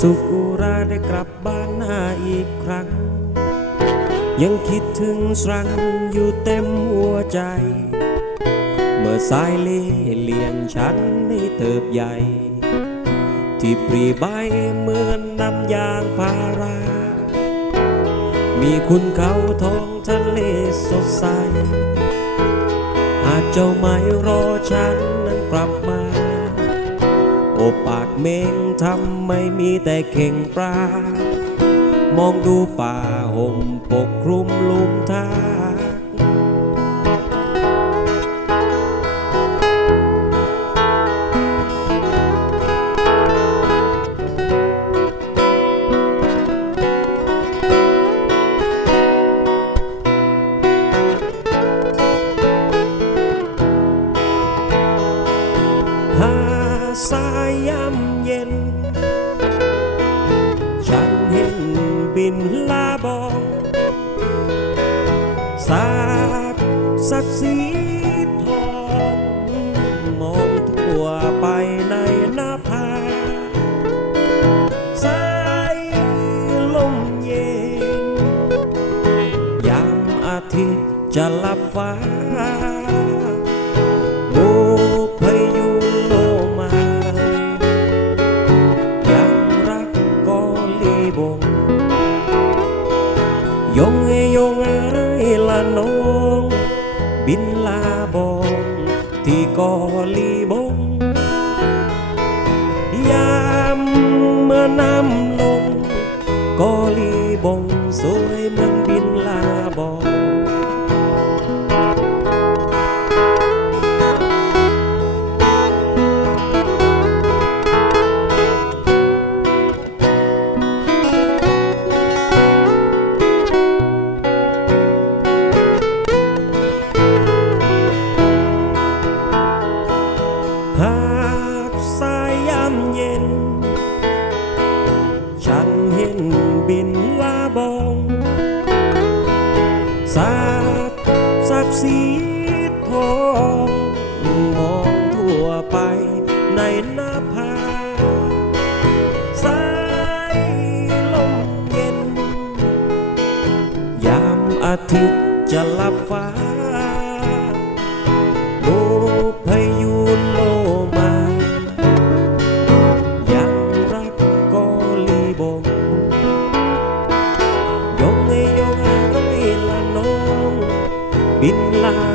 สุขอุราได้กลับบ้านหน้าอีกครั้ง ยังคิดถึงสรังอยู่เต็มหัวใจ เมื่อสายเล่เลียนฉันให้เติบใหญ่ ที่ปรีใบเหมือนน้ำยางพารา มีคุณเขาทองทะเลสดใส หากเจ้าไม่รอฉันนั้นกลับมา โอปากเมงทำไม่มีแต่เข่งปลามองดูป่าห่มปกคลุมลุมทา บินลาบอง สาดสักสี ยงเอยงเอยละน้อ สีทองมองทั่วไปในหน้าผาสายลมเย็น ยามอาทิตย์จะลับฟ้า บินลา